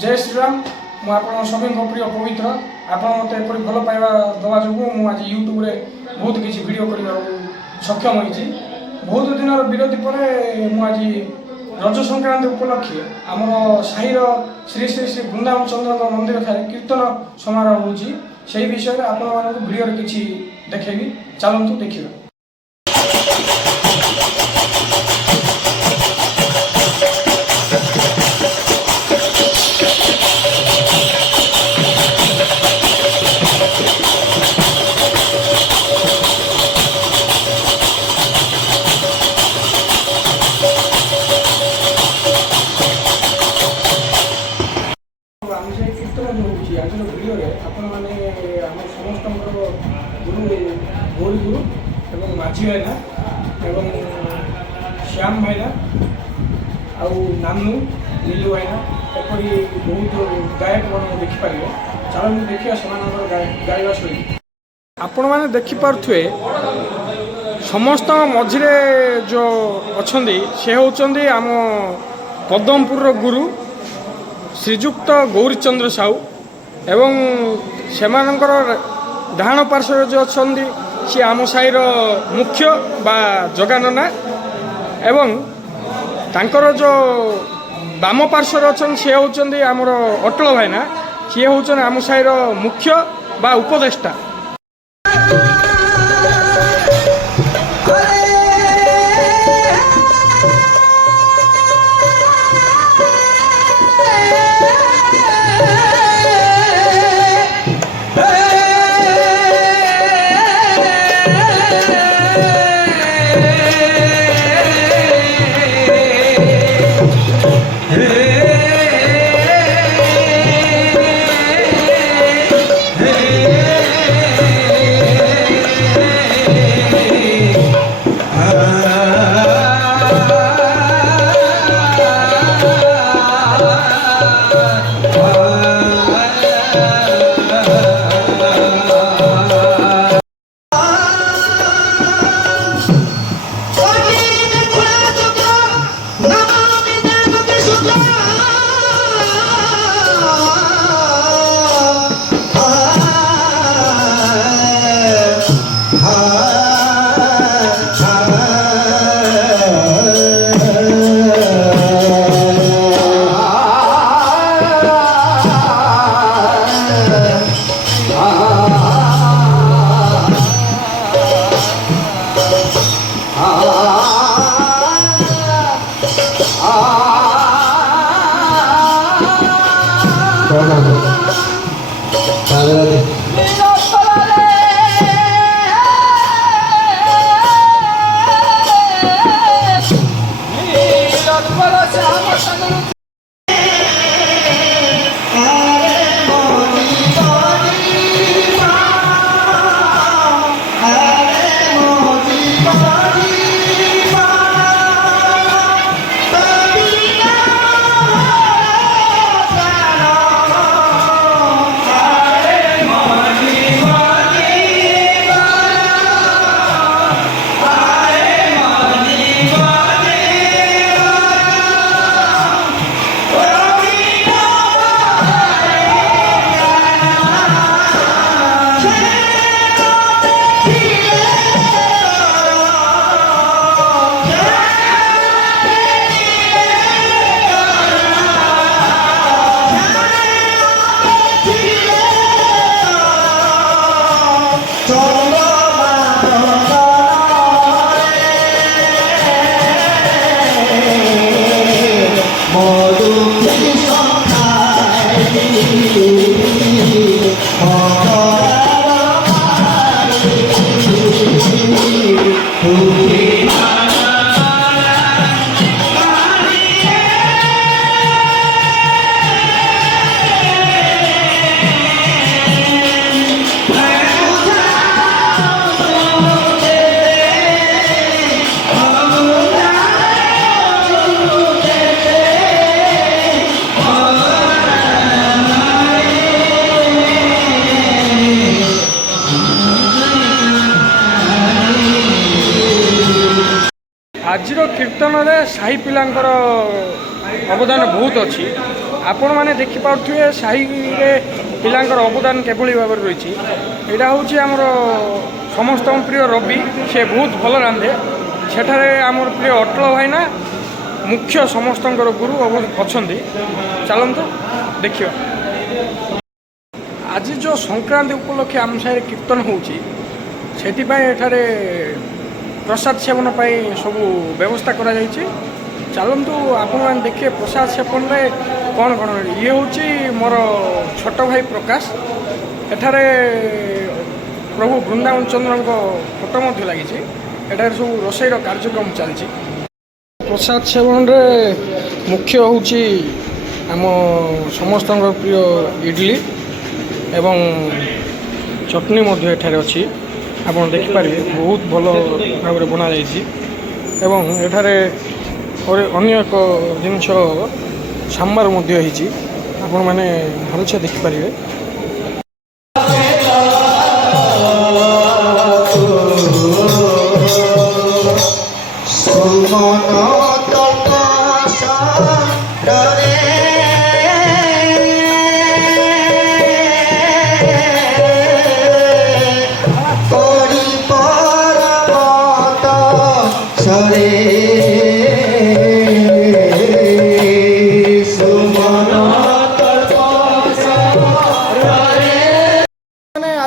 जय श्रीराम मु आप सभी प्रिय पवित्र आपड़ मत एपरी भल पाइबा दवा जो आज यूट्यूब रे बहुत किसी वीडियो करने सक्षम होती बहुत दिन विरोधी पर आज रज संक्रांति उपलक्षे आमर साहिर श्री श्री श्री वृंदावन चंद्र मंदिर ठारे कीर्तन समारोह होची से विषय आपण भिडियो किसी देखेबी चलतु देखिए। आज भिडियो आपण मैंने समस्त गुरु गौरी गुरु एवं माझी भाईना एवं श्याम भाईना आउ नानू नीलू भाईना एपरी बहुत गायक मन देखिपारे चलो देखिए से गायबा शैली आपण मैंने देखिपे समस्त मझे जो अच्छा से होती आम पदमपुर गुरु श्रीजुक्त गौरीचंद्र साहू एवं सेमानंकर डाहाण पार्श्व जो अच्छा सी आम साईर मुख्य बा जगानना एवं तांकर जो बाम पार्श्व अच्छा सी होती आमर अटल भाईना सी होती आम साईर मुख्य बा उपदेष्टा। आजिर कीर्तन रे साही पिलांकर अवदान बहुत अच्छी ଆପଣମାନେ ଦେଖିପାରୁଥିବେ ସାହିରେ ପିଲାଙ୍କର ଅବଦାନ କିଭଳି ଭାବରେ ରହିଛି। ଏଇଟା ହେଉଛି ଆମର ସମସ୍ତଙ୍କ ପ୍ରିୟ ରବି, ସେ ବହୁତ ଭଲ ରାନ୍ଧେ। ସେଠାରେ ଆମର ପ୍ରିୟ ଅଟଳ ଭାଇନା ମୁଖ୍ୟ ସମସ୍ତଙ୍କର ଗୁରୁ ଅଛନ୍ତି। ଚାଲନ୍ତୁ ଦେଖିବା। ଆଜି ଯେଉଁ ସଂକ୍ରାନ୍ତି ଉପଲକ୍ଷେ ଆମ ସାହିରେ କୀର୍ତ୍ତନ ହେଉଛି, ସେଥିପାଇଁ ଏଠାରେ ପ୍ରସାଦ ସେବନ ପାଇଁ ସବୁ ବ୍ୟବସ୍ଥା କରାଯାଇଛି। ଚାଲନ୍ତୁ ଆପଣମାନେ ଦେଖିବେ ପ୍ରସାଦ ସେବନରେ କ'ଣ କ'ଣ। ଇଏ ହେଉଛି ମୋର ଛୋଟ ଭାଇ ପ୍ରକାଶ। ଏଠାରେ ପ୍ରଭୁ ବୃନ୍ଦାବନ ଚନ୍ଦ୍ରଙ୍କ ଫଟୋ ମଧ୍ୟ ଲାଗିଛି। ଏଠାରେ ସବୁ ରୋଷେଇର କାର୍ଯ୍ୟକ୍ରମ ଚାଲିଛି। ପ୍ରସାଦ ସେବନରେ ମୁଖ୍ୟ ହେଉଛି ଆମ ସମସ୍ତଙ୍କର ପ୍ରିୟ ଇଡଲି ଏବଂ ଚଟଣି ମଧ୍ୟ ଏଠାରେ ଅଛି। ଆପଣ ଦେଖିପାରିବେ ବହୁତ ଭଲ ଭାବରେ ବନାଯାଇଛି। ଏବଂ ଏଠାରେ ଅନ୍ୟ ଏକ ଜିନିଷ ସାମ୍ବାର ମଧ୍ୟ ହେଇଛି, ଆପଣମାନେ ଭଲସେ ଦେଖିପାରିବେ।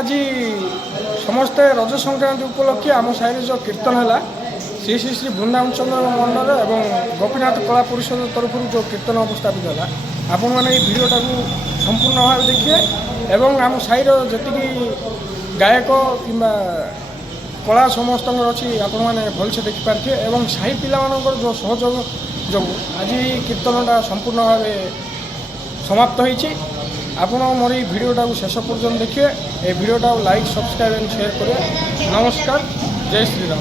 ଆଜି ସମସ୍ତେ ରଜ ସଂକ୍ରାନ୍ତି ଉପଲକ୍ଷେ ଆମ ସାହିରେ ଯେଉଁ କୀର୍ତ୍ତନ ହେଲା, ଶ୍ରୀ ଶ୍ରୀ ଶ୍ରୀ ବୃନ୍ଦାବନ ଚନ୍ଦ୍ର ମଣ୍ଡଳ ଏବଂ ଗୋପୀନାଥ କଳା ପରିଷଦ ତରଫରୁ ଯେଉଁ କୀର୍ତ୍ତନ ଉପସ୍ଥାପିତ ହେଲା, ଆପଣମାନେ ଏଇ ଭିଡ଼ିଓଟାକୁ ସମ୍ପୂର୍ଣ୍ଣ ଭାବେ ଦେଖିବେ ଏବଂ ଆମ ସାହିର ଯେତିକି ଗାୟକ କିମ୍ବା କଳା ସମସ୍ତଙ୍କର ଅଛି ଆପଣମାନେ ଭଲସେ ଦେଖିପାରିଥିବେ। ଏବଂ ସାହି ପିଲାମାନଙ୍କର ଯେଉଁ ସହଯୋଗ ଯୋଗୁଁ ଆଜି ଏହି କୀର୍ତ୍ତନଟା ସମ୍ପୂର୍ଣ୍ଣ ଭାବେ ସମାପ୍ତ ହୋଇଛି। ଆପଣ ମୋର এই ভিডিওটাକୁ ଶେଷ ପର୍ଯ୍ୟନ୍ତ ଦେଖିବେ। এই ভিডিওটাକୁ লাইক, সবস্ক্রাইব এবং শেয়ার করে। নমস্কার, জয় শ্রীরাম।